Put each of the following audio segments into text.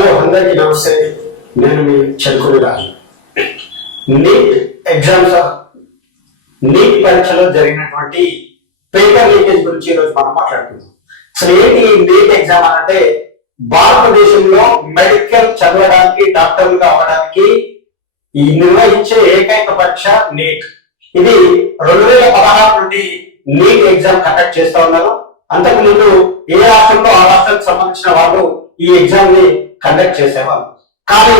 Hello అందరికీ నమస్తే. నేను మీ చెరుకుని రాజు. నీట్ ఎగ్జామ్స్ నీట్ పరీక్షలో జరిగినటువంటి పేపర్ లీకేజ్ గురించి ఈరోజు మనం మాట్లాడుకుందాం. అసలు ఏంటి నీట్ ఎగ్జామ్ అంటే భారతదేశంలో మెడికల్ చదవడానికి డాక్టర్లుగా అవ్వడానికి ఈ నిర్వహించే ఏకైక పరీక్ష నీట్. ఇది 2016 నుండి నీట్ ఎగ్జామ్ కండక్ట్ చేస్తా ఉన్నారు. అంతకు ముందు ఏ రాష్ట్రంలో ఆ రాష్ట్రానికి సంబంధించిన వాళ్ళు ఈ ఎగ్జామ్ ని కండక్ట్ చేసేవాళ్ళు. కానీ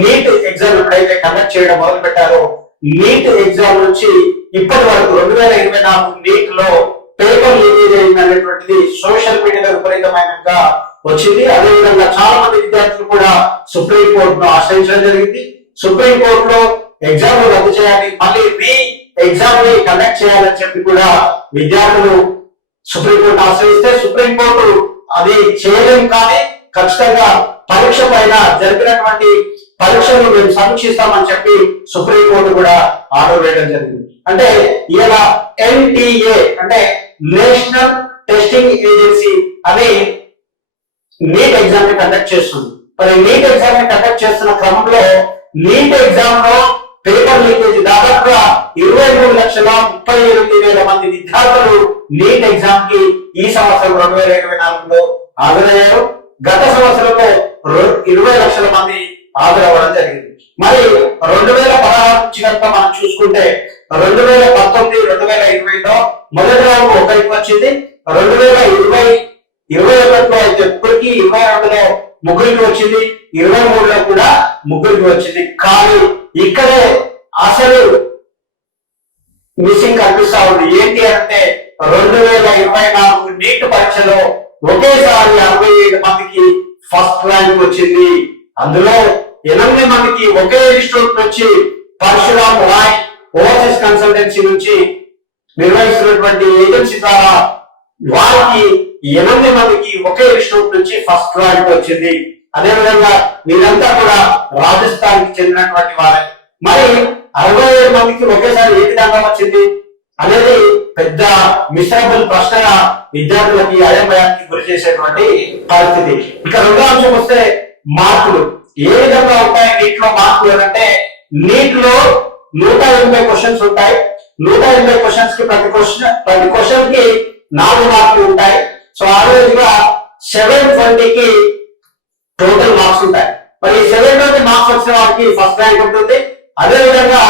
నీట్ ఎగ్జామ్ ఎప్పుడైతే కండక్ట్ చేయడం మొదలు పెట్టారో నీట్ ఎగ్జామ్ నుంచి ఇప్పటి వరకు 2024 నీట్ లో పేపర్ లీకేజ్ అయినటువంటిది సోషల్ మీడియాలో విపరీతమైనగా వచ్చింది. అదేవిధంగా చాలా మంది విద్యార్థులు కూడా సుప్రీం కోర్టును ఆశ్రయించడం జరిగింది. సుప్రీం కోర్టులో ఎగ్జామ్ రద్దు చేయాలి, మళ్ళీ రీ ఎగ్జామ్ ని కండక్ట్ చేయాలని చెప్పి కూడా విద్యార్థులు సుప్రీంకోర్టు ఆశ్రయిస్తే సుప్రీంకోర్టు అది చేయలేం, కానీ ఖచ్చితంగా పరీక్ష పైన జరిపినటువంటి పరీక్షను మేము సమీక్షిస్తామని చెప్పి సుప్రీంకోర్టు కూడా ఆర్డర్ వేయడం జరిగింది. అంటే ఇలా NTA అంటే నేషనల్ టెస్టింగ్ ఏజెన్సీ అని నీట్ ఎగ్జామ్ ని కండక్ట్ చేస్తుంది. మరి నీట్ ఎగ్జామ్ ని కండక్ట్ చేస్తున్న క్రమంలో నీట్ ఎగ్జామ్ లో పేపర్ లీకేజ్ దాదాపుగా 23,37,000 మంది విద్యార్థులు నీట్ ఎగ్జామ్ కి ఈ సంవత్సరం 2024లో హాజరయ్యారు. గత సంవత్సరంలో 20 లక్షల మంది హాజరవ్వడం జరిగింది. మరి 2016 నుంచి కనుక మనం చూసుకుంటే 2019, 2020లో మొదటి రౌండ్ ఒకరికి వచ్చింది. 2021లో అయితే ముగ్గురికి, 22లో ముగ్గురికి వచ్చింది, 23లో కూడా ముగ్గురికి వచ్చింది. కానీ ఇక్కడే అసలు మిస్సింగ్ కనిపిస్తా ఉంది. ఏంటి అంటే 2024 నీట్ పరీక్షలో ఒకేసారి 67 మందికి ఫస్ట్ ర్యాంక్ వచ్చింది. అందులో 8 మందికి ఒకే ఇన్స్టిట్యూట్ నుంచి పరశురామ్ రాయ్ ఓవర్సీస్ కన్సల్టెన్సీ నుంచి నిర్వహిస్తున్నటువంటి ఏజెన్సీ ద్వారా వారికి 8 మందికి ఒకే ఇన్స్టిట్యూట్ నుంచి ఫస్ట్ ర్యాంక్ వచ్చింది. అదేవిధంగా వీరంతా కూడా రాజస్థాన్ కి చెందినటువంటి వారే. మరి 67 మందికి ఒకేసారి ఏ విధంగా వచ్చింది అనేది పెద్ద మిశ్రబుల్ ప్రశ్నగా విద్యార్థులకి అయోమయానికి గురి చేసేటువంటి పరిస్థితి. ఇక రెండో అంశం వస్తే మార్కులు ఏ విధంగా ఉంటాయి నీట్ లో మార్కులు అంటే నీట్ లో 180 క్వశ్చన్స్ ఉంటాయి. 180 క్వశ్చన్స్ కి ప్రతి క్వశ్చన్ కి 4 మార్కులు ఉంటాయి. సో యావరేజ్ గా 720కి టోటల్ మార్క్స్ ఉంటాయి. మరి 720 మార్క్స్ వచ్చిన వారికి ఫస్ట్ ర్యాంక్ ఉంటుంది. అదేవిధంగా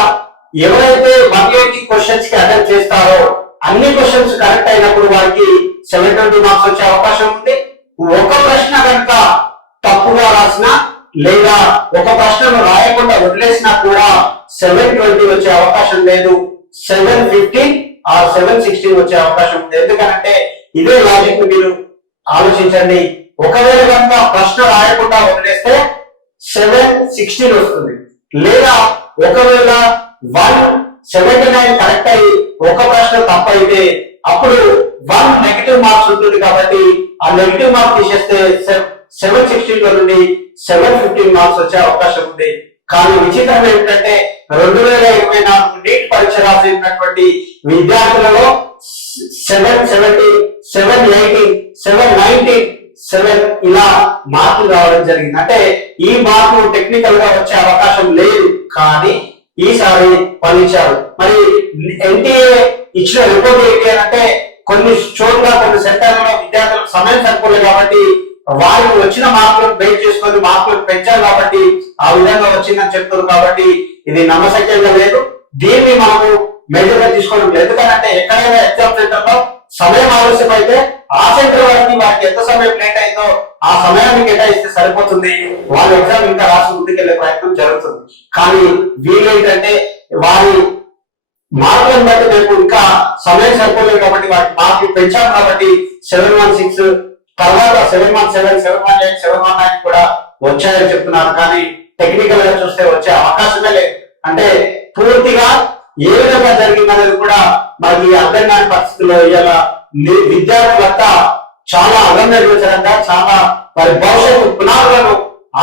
ఎవరైతే 180 క్వశ్చన్స్ కి అటెంప్ట్ చేస్తారో అన్ని క్వశ్చన్స్ కరెక్ట్ అయినప్పుడు వారికి 720 మార్క్స్ వచ్చే అవకాశం ఉంది. ఒక ప్రశ్న కనుక తప్పుగా రాసినా లేదా ఒక ప్రశ్నను రాయకుండా వదిలేసినా కూడా 720 వచ్చే అవకాశం లేదు. 715 ఆర్ 716 వచ్చే అవకాశం ఉంది. ఎందుకంటే ఇదే లాజిక్ మీరు ఆలోచించండి. ఒకవేళ కనుక ప్రశ్న రాయకుండా వదిలేస్తే 716 వస్తుంది. లేదా ఒకవేళ 179 కరెక్ట్ అయ్యి ఒక ప్రశ్న తప్పైతే అప్పుడు 1 నెగిటివ్ మార్క్స్ ఉంటుంది. కాబట్టి ఆ నెగిటివ్ మార్క్స్ తీసేస్తే 716 నుండి 715 మార్క్స్ వచ్చే అవకాశం ఉంది. కానీ విచిత్రం ఏంటంటే 2024 నీట్ పరీక్ష రాసినటువంటి విద్యార్థులలో 770, 780, 790, 7 ఇలా మార్కులు రావడం జరిగింది. అంటే ఈ మార్కులు టెక్నికల్ గా వచ్చే అవకాశం లేదు, కానీ ఈసారి పండించారు. మరి NTA ఇచ్చిన రిపోర్ట్ ఏంటి అంటే కొన్ని చోట్ల కొన్ని సెంటర్లలో విద్యార్థులకు సమయం సరిపోలేదు కాబట్టి వారికి వచ్చిన మార్కులను బేస్ చేసుకొని మార్కులు పెంచారు కాబట్టి ఆ విధంగా వచ్చిందని చెప్తారు. కాబట్టి ఇది నమ్మశక్యంగా లేదు. దీన్ని మనము మెజర్ గా తీసుకోవడం లేదు. ఎందుకంటే ఎక్కడైనా ఎగ్జామ్ సెంటర్ లో సమయం ఆలస్యం అయితే ఆ సెంటర్ వారికి ఎంత సమయం లేట్ అయిందో ఆ సమయాన్ని కేటాయిస్తే సరిపోతుంది. వాళ్ళ ఎగ్జామ్ ఇంకా రాసి ముందుకెళ్లే ప్రయత్నం జరుగుతుంది. కానీ వీళ్ళేంటంటే వారి మార్కులను బట్టి రేపు ఇంకా సమయం సరిపోలేదు కాబట్టి వాటి మార్కులు పెంచాం కాబట్టి 716 తర్వాత 717, 718, 719 కూడా వచ్చాయని చెప్తున్నారు. కానీ టెక్నికల్ గా చూస్తే వచ్చే అవకాశమే లేదు. అంటే పూర్తిగా ఏ విధంగా జరిగిందనేది కూడా మనకి అర్థం కాని పరిస్థితుల్లో ఇలా విద్యార్థులంతా చాలా అగమ్యగోచరంగా చాలా వారి భవిష్యత్తు పునాదులను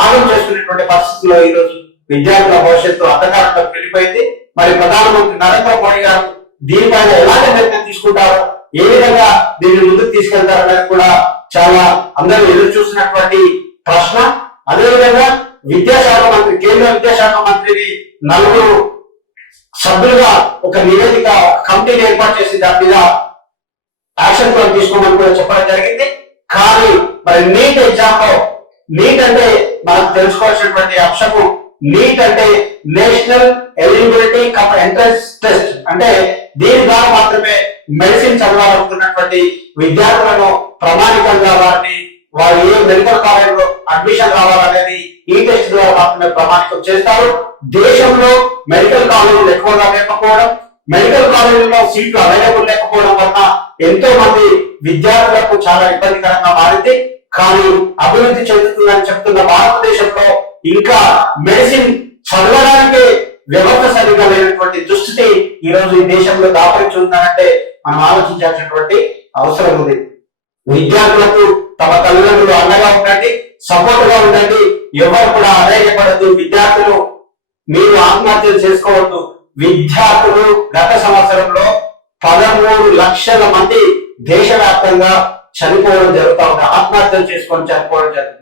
ఆగం చేసుకునేటువంటి పరిస్థితుల్లో ఈ రోజు విద్యార్థుల భవిష్యత్తు అంధకారంలోకి వెళ్ళిపోయింది. మరి ప్రధానమంత్రి నరేంద్ర మోడీ గారు దీనిపైన ఎలాంటి నిర్ణయం తీసుకుంటారో, ఏ విధంగా దీన్ని ముందుకు తీసుకెళ్తారనేది కూడా చాలా అందరూ ఎదురు చూసినటువంటి ప్రశ్న. అదేవిధంగా నలుగురు సభ్యులుగా ఒక నివేదిక కమిటీని ఏర్పాటు చేసి దాని మీద యాక్షన్ ప్లాన్ తీసుకోమని కూడా చెప్పడం జరిగింది. కానీ మరి నీట్ ఎగ్జామ్ లో నీట్ అంటే మనకు తెలుసుకోవాల్సినటువంటి అంశము నీట్ అంటే national eligibility cum entrance test. అంటే దీని ద్వారా మాత్రమే మెడిసిన్ చదవాలనుకున్నటువంటి విద్యార్థులను ప్రామాణికంగా వారు ఏ మెడికల్ కాలేజ్ లో అడ్మిషన్ రావాలనేది ఈ టెస్ట్ ద్వారా మాత్రమే ప్రామాణికం చేస్తారు. దేశంలో మెడికల్ కాలేజీలు ఎక్కువగా లేకపోవడం, మెడికల్ కాలేజీలో సీట్లు అవైలబుల్ లేకపోవడం వలన ఎంతో మంది విద్యార్థులకు చాలా ఇబ్బందికరంగా మారింది. కానీ అభివృద్ధి చెందుతుందని చెప్తున్న భారతదేశంలో ఇంకా మెడిసిన్ చదవడానికి వ్యవస్థ సరిగా లేనటువంటి దుస్థితి ఈ రోజు ఈ దేశంలో దాపరించి ఉందనంటే మనం ఆలోచించాల్సినటువంటి అవసరం ఉంది. విద్యార్థులకు తమ తల్లిదండ్రులు అండగా ఉండండి, సపోర్ట్ గా ఉండండి. ఎవరు కూడా అధైర్యపడద్దు. విద్యార్థులు మీరు ఆత్మహత్యలు చేసుకోవద్దు. విద్యార్థులు గత సంవత్సరంలో 13 లక్షల మంది దేశవ్యాప్తంగా చనిపోవడం జరుగుతూ ఉంది. ఆత్మహత్యలు చేసుకొని చనిపోవడం జరుగుతుంది.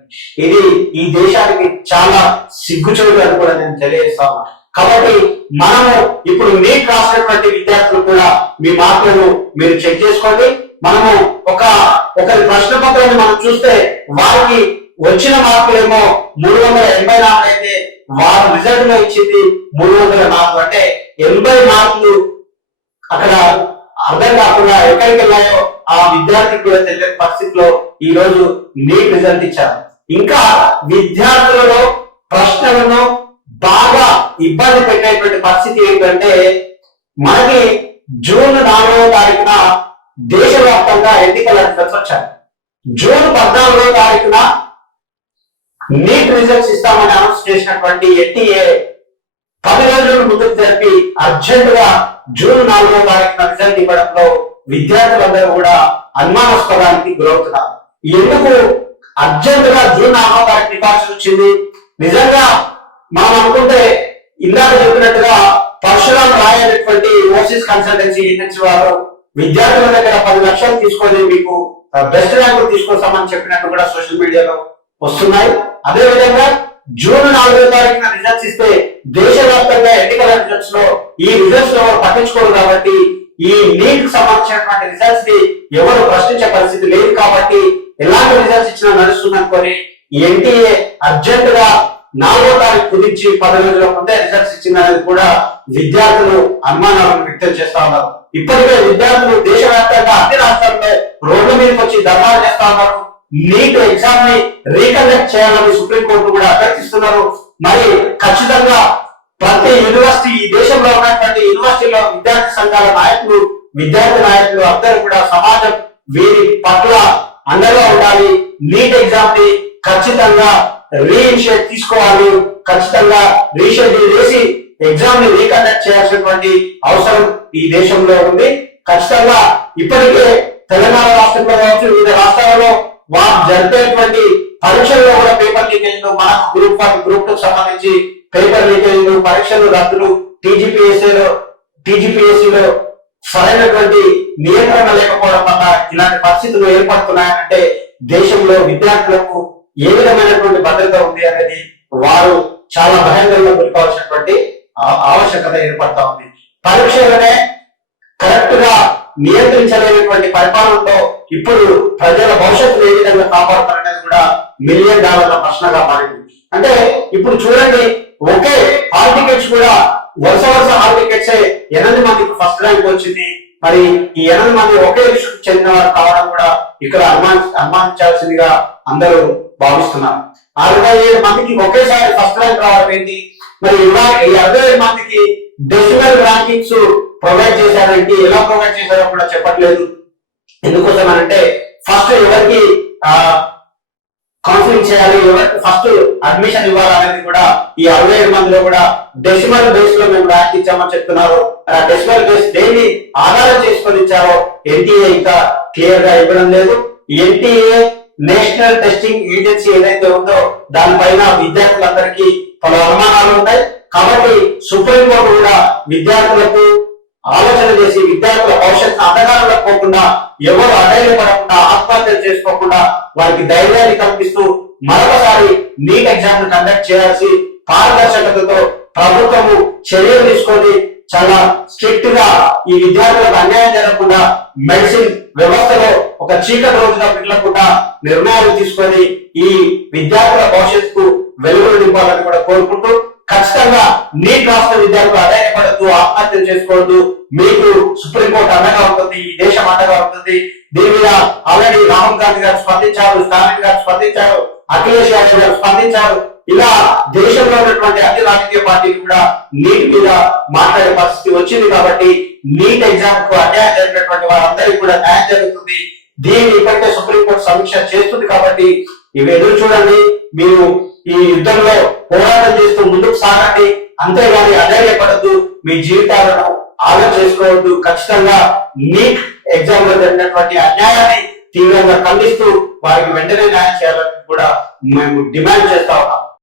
ఇది ఈ దేశానికి చాలా సిగ్గుచేటు అని కూడా నేను తెలియజేస్తాను. కాబట్టి మనము ఇప్పుడు నీట్ రాసినటువంటి విద్యార్థులు కూడా మీ మార్కులను మీరు చెక్ చేసుకోండి. మనము ఒకరి ప్రశ్న పత్రాన్ని మనం చూస్తే వారికి వచ్చిన మార్కులేమో 384 అయితే వారు రిజల్ట్ లో ఇచ్చింది 304. అంటే 80 మార్కులు అక్కడ అర్థం కాకుండా ఎక్కడికి వెళ్ళాయో ఆ విద్యార్థికి కూడా తెలియని పరిస్థితిలో ఈ రోజు నీట్ రిజల్ట్ ఇచ్చారు. ఇంకా విద్యార్థులలో ప్రశ్నలను బాగా ఇబ్బంది పెట్టేటువంటి పరిస్థితి ఏంటంటే మనకి జూన్ 4వ తారీఖున దేశవ్యాప్తంగా ఎన్నికల రిజల్ట్స్ వచ్చాయి. జూన్ 14వ తారీఖున నీట్ రిజల్ట్స్ ఇస్తామని అనౌన్స్ చేసినటువంటి ఎన్టీఏ 10 రోజుల ముందుకు జరిపి అర్జెంట్ గా జూన్ 4వ తారీఖున రిజల్ట్ ఇవ్వడంలో విద్యార్థులందరూ కూడా అనుమానాస్పదానికి గురవుతున్నారు. ఎందుకు అర్జెంట్ గా జూన్ 4వ తారీఖు ఇవ్వాల్సి వచ్చింది? నిజంగా మనం అనుకుంటే ఇందాక చెప్పినట్టుగా పరశురాం రాయ్ అనేటువంటి ఓవర్సీస్ కన్సల్టెన్సీ ఏజెన్సీ వారు విద్యార్థుల దగ్గర 10 లక్షలు తీసుకొని మీకు బెస్ట్ ర్యాంకులు తీసుకొస్తామని చెప్పినట్టు కూడా సోషల్ మీడియాలో వస్తున్నాయి. అదేవిధంగా జూన్ 4వ తారీఖున రిజల్ట్స్ ఇస్తే దేశవ్యాప్తంగా ఎన్నికల రిజల్ట్స్ లో ఈ రిజల్ట్స్ లో ఎవరు పట్టించుకోరు కాబట్టి ఈ నీట్ కు సంబంధించినటువంటి రిజల్ట్స్ ని ఎవరు ప్రశ్నించే పరిస్థితి లేదు. కాబట్టి ఎలాంటి రిజల్ట్స్ ఇచ్చినా నడుస్తుందనుకొని ఎన్టీఏ అర్జెంట్ గా 4వ తారీఖు కుదించి 10 రోజుల ముందే రిజల్ట్స్ ఇచ్చిందనేది కూడా విద్యార్థులు అనుమానాలను వ్యక్తం చేస్తా ఉన్నారు. ఇప్పటికే విద్యార్థులు దేశవ్యాప్తంగా అన్ని రాష్ట్రాల్లో రోడ్ల మీదకి వచ్చి ధర్నాలు చేస్తా ఉన్నారు. నీట్ ఎగ్జామ్ ని రీకండక్ట్ చేయాలని సుప్రీంకోర్టు కూడా అభ్యర్థిస్తున్నారు. మరి ఖచ్చితంగా ప్రతి యూనివర్సిటీ, ఈ దేశంలో ఉన్నటువంటి యూనివర్సిటీలో విద్యార్థి సంఘాల నాయకులు, విద్యార్థి నాయకులు అందరూ కూడా సమాజం వీరి పట్ల అండగా ఉండాలి. నీట్ ఎగ్జామ్ ని ఖచ్చితంగా రీఇనిషియేట్ తీసుకోవాలి. ఖచ్చితంగా రీషెడ్యూల్ చేసి ఎగ్జామ్ ని రీకండక్ట్ చేయాల్సినటువంటి అవసరం ఈ దేశంలో ఉంది. ఖచ్చితంగా ఇప్పటికే తెలంగాణ రాష్ట్రంలో కావచ్చు, వివిధ రాష్ట్రాలలో వారు జరిపేటువంటి పరీక్షల్లో కూడా పేపర్ లీకేజ్లు, మనకు గ్రూప్ 1, గ్రూప్ 2 సంబంధించి పేపర్ లీకేజ్లు, పరీక్షలు రద్దులు, టీజీపీఎస్సీలో సరైనటువంటి నియంత్రణ లేకపోవడం వల్ల ఇలాంటి పరిస్థితులు ఏర్పడుతున్నాయంటే దేశంలో విద్యార్థులకు ఏ విధమైనటువంటి భద్రత ఉంది అనేది వారు చాలా భయంకరంగా గురికావాల్సినటువంటి ఆవశ్యకత ఏర్పడతా ఉంది. పరీక్షలనే కరెక్ట్ గా నియంత్రించలేనటువంటి పరిపాలనలో ఇప్పుడు ప్రజల భవిష్యత్తును ఏ విధంగా కాపాడుతారనేది కూడా $1 మిలియన్ ప్రశ్నగా మారింది. అంటే ఇప్పుడు చూడండి, ఒకే హాల్ టికెట్స్ కూడా వరుస హాల్ టికెట్స్ 8 మందికి ఫస్ట్ ర్యాంక్ వచ్చింది. మరి ఈ 8 మంది ఒకే విషయం చెందిన వారు కావడం కూడా ఇక్కడ అనుమానించాల్సిందిగా అందరూ భావిస్తున్నారు. 67 మందికి ఒకేసారి ఫస్ట్ ర్యాంక్ రావడం ఏంటి? మరి ఈ 67 మందికి డెసిమల్ ర్యాంకింగ్స్ ప్రొవైడ్ చేశారంటే ఎలా ప్రొవైడ్ చేశారో కూడా చెప్పట్లేదు. ఎందుకోసం అంటే ఫస్ట్ ఎవరికి కౌన్సిలింగ్ చేయాలి, ఎవరికి ఫస్ట్ అడ్మిషన్ ఇవ్వాలనేది కూడా ఈ 67 మందిలో కూడా డెసిమల్ బేస్ లో మేము ర్యాంక్ ఇచ్చామని చెప్తున్నారు. ఆ డెసిమల్ బేస్ దేన్ని ఆధారం చేసుకొని ఇచ్చారో ఎన్టీఏ ఇంకా క్లియర్ గా ఇవ్వడం లేదు. ఎన్టీఏ నేషనల్ టెస్టింగ్ ఏజెన్సీ ఏదైతే ఉందో దానిపైన విద్యార్థులందరికీ పలు అనుమానాలు ఉన్నాయి. కాబట్టి సుప్రీంకోర్టు కూడా విద్యార్థులకు ఆలోచన చేసి విద్యార్థుల భవిష్యత్తు అంధకారంలో పోకుండా, ఎవరు అధైర్యపడకుండా, ఆత్మహత్యలు చేసుకోకుండా వారికి ధైర్యాన్ని కల్పిస్తూ మరొకసారి నీట్ ఎగ్జామ్ ను కండక్ట్ చేయాల్సి పారదర్శకతతో ప్రభుత్వము చర్యలు తీసుకొని చాలా స్ట్రిక్ట్ గా ఈ విద్యార్థులకు అన్యాయం జరగకుండా మెడిసిన్ వ్యవస్థలో ఒక చీకటి రోజుగా మిగలకుండా నిర్ణయాలు తీసుకొని ఈ విద్యార్థుల భవిష్యత్తుకు వెలుగులు నింపాలని కూడా కోరుకుంటూ ఖచ్చితంగా నీట్ రాష్ట్ర విద్యార్థులు అధైర్యపడద్దు, ఆత్మహత్యలు చేసుకోవద్దు. మీకు సుప్రీంకోర్టు అండగా ఉంటుంది, ఈ దేశం అండగా ఉంటుంది. దీని మీద ఆల్రెడీ రాహుల్ గాంధీ గారు స్పందించారు, స్టాలిన్ గారు స్పందించారు, అఖిలేష్ యాదవ్ గారు స్పందించారు. ఇలా దేశంలో ఉన్నటువంటి అన్ని రాజకీయ పార్టీలు కూడా నీట్ మీద మాట్లాడే పరిస్థితి వచ్చింది. కాబట్టి నీట్ ఎగ్జామ్ కు అన్యాయం జరిగినటువంటి వారందరికీ కూడా న్యాయం జరుగుతుంది. దీన్ని ఇప్పటికే సుప్రీంకోర్టు సమీక్ష చేస్తుంది. కాబట్టి ఇవి ఎదురు చూడండి. మీరు ఈ యుద్ధంలో పోరాటం చేస్తూ ముందుకు సాగండి, అంతేగాని అధైర్యపడద్దు, మీ జీవితాలను ఆదా చేసుకోవద్దు. ఖచ్చితంగా నీట్ ఎగ్జామ్ లో జరిగినటువంటి అన్యాయాన్ని తీవ్రంగా ఖండిస్తూ వారికి వెంటనే న్యాయం చేయాలని కూడా మేము డిమాండ్ చేస్తా ఉన్నాం.